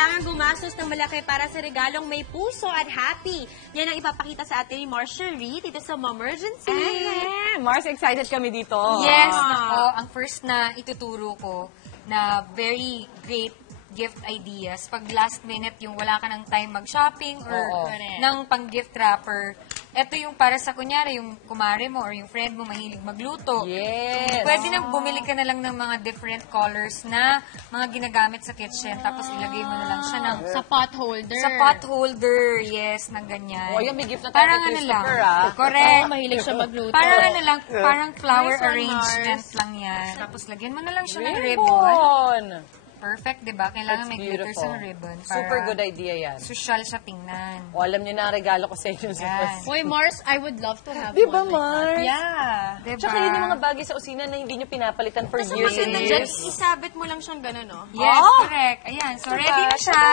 kailangan gumastos ng malaki para sa regalong may puso at happy. Yan ang ipapakita sa atin ni Marjorie dito sa Momergency. Mars, excited kami dito. Yes, ako, ang first na ituturo ko na very great gift ideas. Pag last minute yung wala ka ng time mag-shopping or ng pang-gift wrapper, ito yung para sa kunyari, yung kumare mo or yung friend mo mahilig magluto. Yes. Pwede na bumili ka na lang ng mga different colors na mga ginagamit sa kitchen, tapos ilagay mo na lang siya ng... Sa pot holder. Sa pot holder, yes, ng ganyan. O, yung may gift na tayo Parang kay ano lang. Christopher, Correct. Mahilig siya magluto. Parang ano lang, parang flower Nice one, arrangement Mars. lang yan. Tapos lagyan mo na lang siya ng ribbon. Perfect, di ba? Kailangan may glitters ang ribbon. Super good idea yan. Social siya tingnan. O, alam niyo na ang regalo ko sa inyo. Yan. Uy, Mars, I would love to have Di ba, one like that. Mars? Yeah. Diba? Tsaka yun yung mga bagay sa usina na hindi nyo pinapalitan for Kasi years and maganda dyan, years. isabit mo lang siyang gano'n, no? Yes, Oh! correct. Ayan, so ready na siya.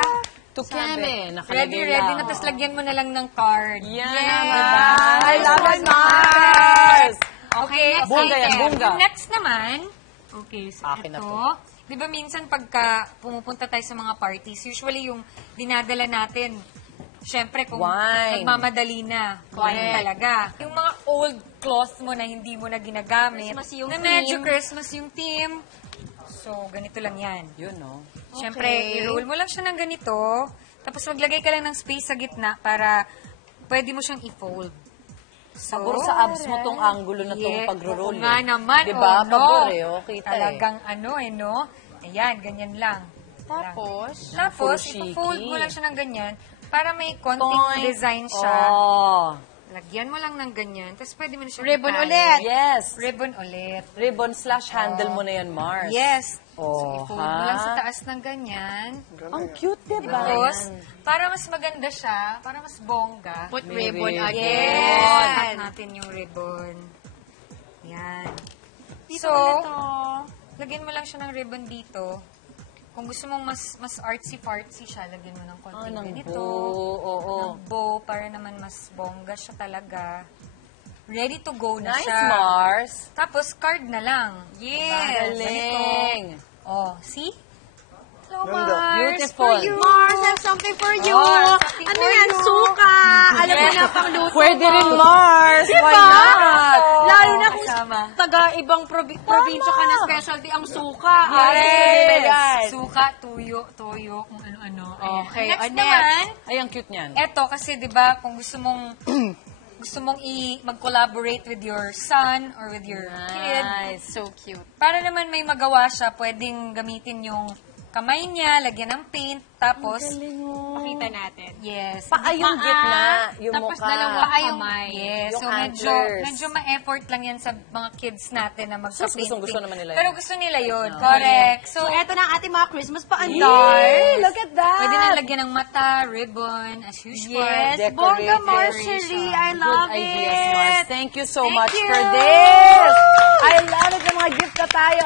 Tukeme, Ready na. Tapos lagyan mo na lang ng card. Yan Yes. naman. I love it, Diba? Mars! Okay, next Bongga yan, item. bongga. Yung next naman, okay, so Akin na ito. to. Di ba minsan pagka pumupunta tayo sa mga parties, usually yung dinadala natin, syempre kung Wine. nagmamadali na, wine talaga. Yung mga old cloths mo na hindi mo na ginagamit, Christmas yung na medyo theme. Christmas yung theme. So, ganito lang yan. Yun, no? Syempre, Okay. i-roll mo lang siya ng ganito, tapos maglagay ka lang ng space sa gitna para pwede mo siyang i-fold. So, Pabor sa abs mo tong angulo na tong yeah, pagro-roll. oo nga naman, Diba? oh, no. Pabor eh, oh, kita Talagang ano eh, no? Ayan, ganyan lang. Tapos, Tapos, Full ipo-fold cheeky. mo lang siya ng ganyan para may konting Toy. design siya. Oh. Lagyan mo lang ng ganyan, tapos pwede mo na siya Ribbon itali. ulit. Yes. Ribbon ulit. Ribbon/handle mo na yan, Mars. Yes. Oh, So, i-fold mo lang sa taas ng ganyan. Ang cute, diba? Tapos, para mas maganda siya, para mas bongga, put May ribbon ribbon. again. cut natin yung ribbon. Yan. Dito So, ulit, to. lagyan mo lang siya ng ribbon dito. Kung gusto mong mas artsy-fartsy siya, lagyan mo ng konting ng ganito. bow, oo. Ng bow, para naman mas bongga siya talaga. Ready to go na Nice, siya. Mars. Tapos, card na lang. Yes! Galing. Ganito. Oh, see? So, Mars, Beautiful. for you. Mars, I have something for you. something Ano for yan? you. Suka. Alam mo na pang luto Pwede mo. rin, Mars. Why not? Lalo na kung Kasama. taga ibang probinsya ka na specialty ang suka. Yes. Suka, tuyo, toyo, kung ano-ano. Ayan. Okay, Next next. naman, Ay, ang cute niyan. eto kasi 'di ba, kung gusto mong mag-collaborate with your son or with your kid, Nice. So cute. para naman may magawa siya, pwedeng gamitin yung kamay niya, lagyan ng paint, tapos Pakita natin. yes. Paa yung gitna, yung Tapos mukha. dalawa kamay. Yes, Yung so medyo antlers. ma-effort lang yan sa mga kids natin na magpa-painting. gustong-gusto naman nila Pero yun. gusto nila yun, correct. So, So, eto na ang ating mga Christmas paandar. Yay! Look at that! pwede na lagyan ng mata, ribbon, as usual. Yes, Decorated. bongga Marjorie. I love Good it. ideas, Mars. Thank you so Thank much you. for this. I love it. Yung mga gift na tayo.